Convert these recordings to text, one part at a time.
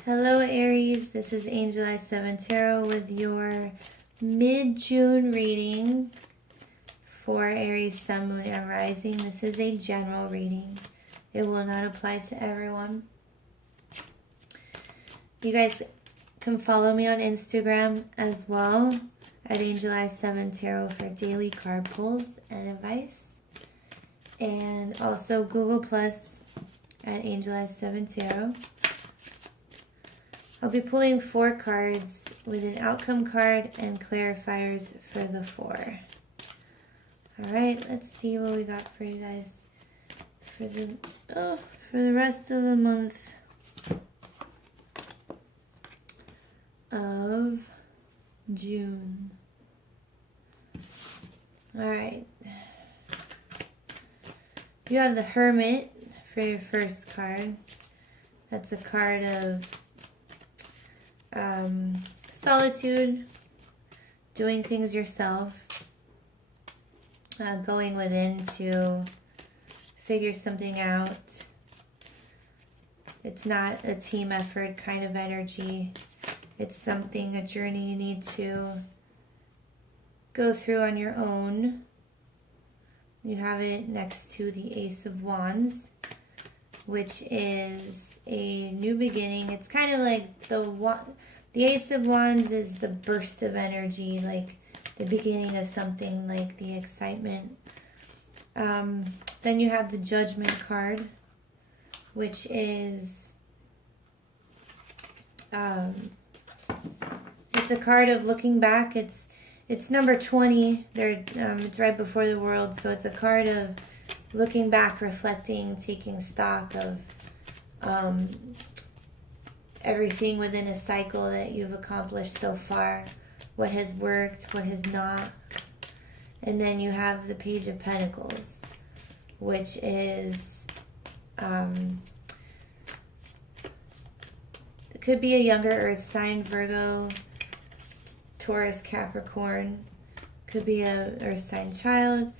Hello Aries, this is Angel Eye 7 Tarot with your mid-June reading for Aries, Sun, Moon, and Rising. This is a general reading. It will not apply to everyone. You guys can follow me on Instagram as well at Angel Eye 7 Tarot for daily card pulls and advice. And also Google Plus at Angel Eye 7 Tarot. I'll be pulling 4 cards with an outcome card and clarifiers for the 4. Alright, let's see what we got for you guys for the rest of the month of June. Alright. You have the Hermit for your first card. That's a card of solitude, doing things yourself, going within to figure something out. It's not a team effort kind of energy. It's something, a journey you need to go through on your own. You have it next to the Ace of Wands, which is a new beginning. It's kind of like the Ace of Wands is the burst of energy, like the beginning of something, like the excitement. Then you have the Judgment card, which is it's a card of looking back. It's number 20. It's right before the world, so it's a card of looking back, reflecting, taking stock of everything within a cycle that you've accomplished so far, what has worked, what has not. And then you have the Page of Pentacles, which is it could be a younger earth sign, Virgo, Taurus, Capricorn, could be a earth sign child,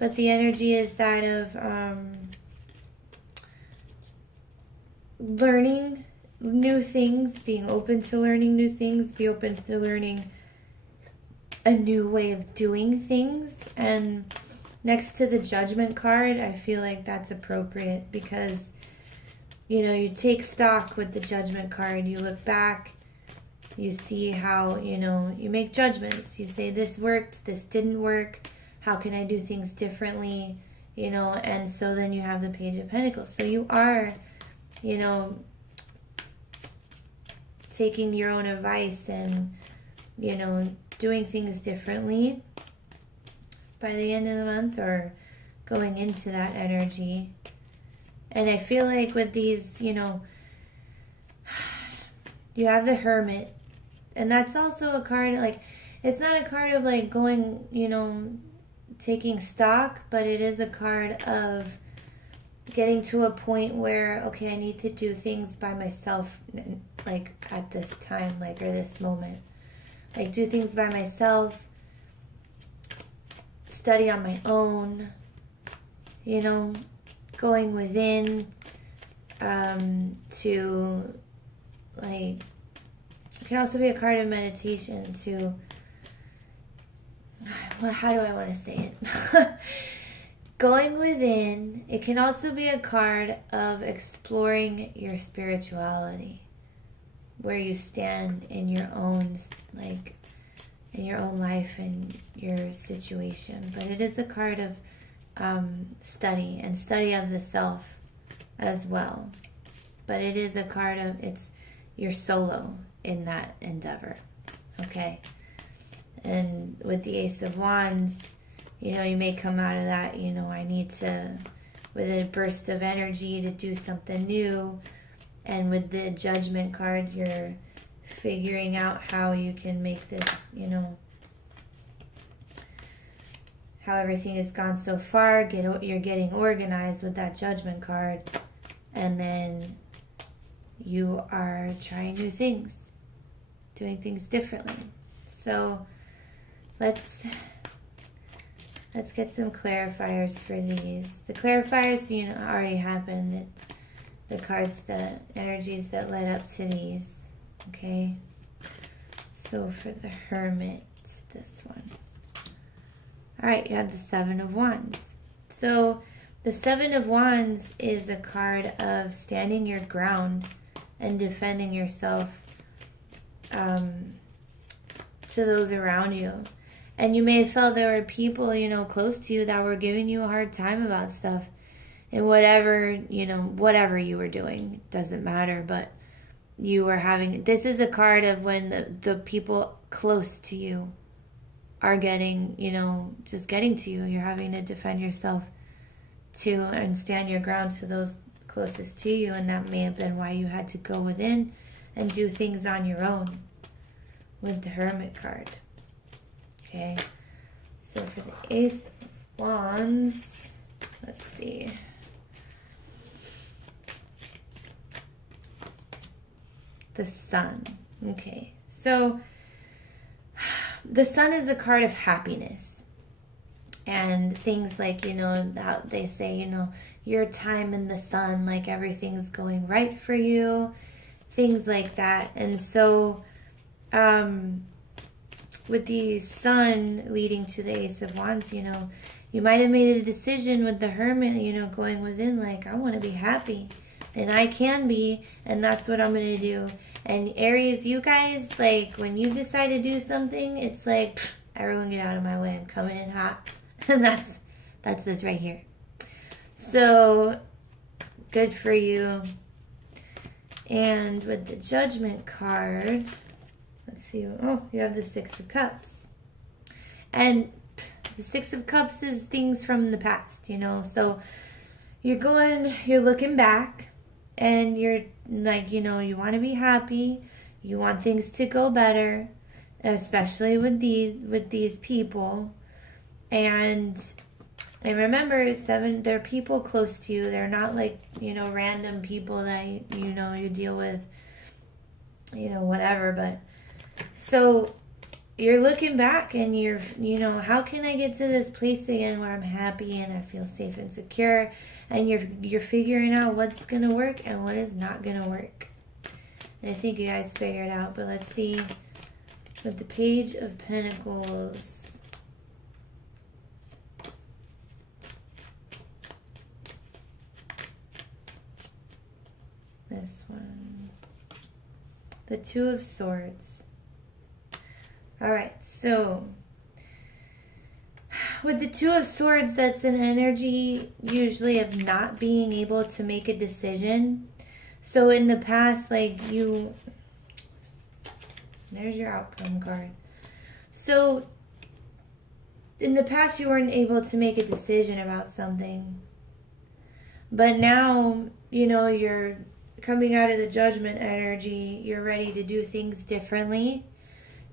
but the energy is that of learning new things, being open to learning new things, be open to learning a new way of doing things. And next to the Judgment card, I feel like that's appropriate because, you know, you take stock with the Judgment card, you look back, you see how, you know, you make judgments. You say, this worked, this didn't work, how can I do things differently, you know, and so then you have the Page of Pentacles. So you are, you know, taking your own advice and, you know, doing things differently by the end of the month or going into that energy. And I feel like with these, you know, you have the Hermit, and that's also a card, like, it's not a card of like going, you know, taking stock, but it is a card of getting to a point where, okay, I need to do things by myself, like at this time, like, or this moment. Like, do things by myself, study on my own, you know, going within, to, like, it can also be a card of meditation to, well, how do I want to say it? Going within. It can also be a card of exploring your spirituality, where you stand in your own, like, in your own life and your situation. But it is a card of study and study of the self as well. But it is a card of, it's your solo in that endeavor. Okay. And with the Ace of Wands, you know, you may come out of that, you know, I need to, with a burst of energy, to do something new. And with the Judgment card, you're figuring out how you can make this, you know, how everything has gone so far. You're getting organized with that Judgment card. And then you are trying new things, doing things differently. So let's get some clarifiers for these. The clarifiers, you know, already happened. the cards, the energies that led up to these. Okay. So for the Hermit, this one. All right, you have the Seven of Wands. So the Seven of Wands is a card of standing your ground and defending yourself to those around you. And you may have felt there were people, you know, close to you that were giving you a hard time about stuff. And whatever, you know, whatever you were doing, doesn't matter. But you were having, this is a card of when the people close to you are getting, you know, just getting to you. You're having to defend yourself to and stand your ground to those closest to you. And that may have been why you had to go within and do things on your own with the Hermit card. Okay, so for the Ace of Wands, let's see. The Sun. Okay, so the Sun is a card of happiness. And things like, you know, how they say, you know, your time in the sun, like everything's going right for you. Things like that. And so, with the Sun leading to the Ace of Wands, you know, you might have made a decision with the Hermit, you know, going within, like, I want to be happy. And I can be, and that's what I'm going to do. And Aries, you guys, like, when you decide to do something, it's like, everyone get out of my way, I'm coming in hot. And that's this right here. So, good for you. And with the Judgment card, let's see. Oh, you have the Six of Cups. And the Six of Cups is things from the past, you know. So you're looking back and you're like, you know, you want to be happy. You want things to go better, especially with these people. And remember, they're people close to you. They're not like, you know, random people that, you know, you deal with, you know, whatever. But so you're looking back and you're, you know, how can I get to this place again where I'm happy and I feel safe and secure? And you're figuring out what's going to work and what is not going to work. And I think you guys figured it out. But let's see with the Page of Pentacles. This one. The Two of Swords. All right, so with the Two of Swords, that's an energy usually of not being able to make a decision. So in the past, like there's your outcome card. So in the past, you weren't able to make a decision about something. But now, you know, you're coming out of the Judgment energy. You're ready to do things differently,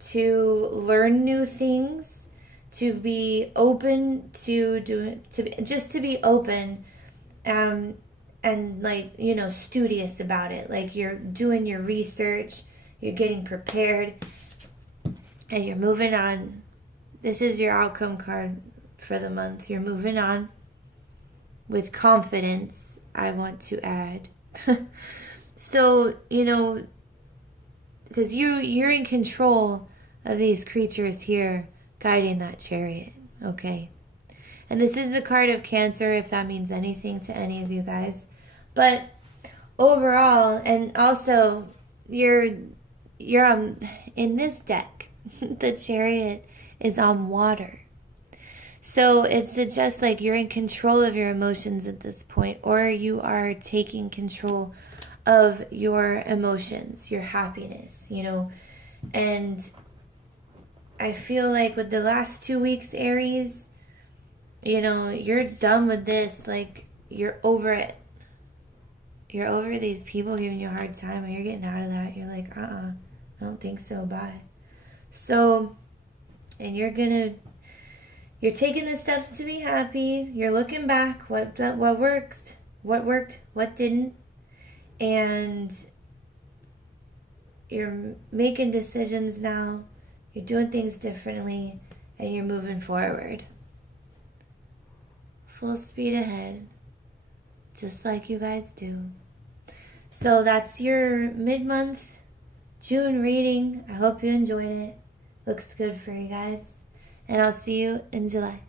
to learn new things, to be open to be open, and like, you know, studious about it. Like you're doing your research, you're getting prepared, and you're moving on. This is your outcome card for the month. You're moving on with confidence, I want to add. So, you know, because you're in control of these creatures here guiding that chariot, okay? And this is the card of Cancer, if that means anything to any of you guys. But overall, and also you're in this deck, the chariot is on water. So it suggests like you're in control of your emotions at this point, or you are taking control of your emotions, your happiness, you know. And I feel like with the last 2 weeks, Aries, you know, you're done with this. Like, you're over it. You're over these people giving you a hard time, and you're getting out of that. You're like, I don't think so, bye. So, and you're taking the steps to be happy. You're looking back, what worked, what didn't. And you're making decisions now. You're doing things differently, and you're moving forward. Full speed ahead, just like you guys do. So that's your mid-month June reading. I hope you enjoyed it. Looks good for you guys. And I'll see you in July.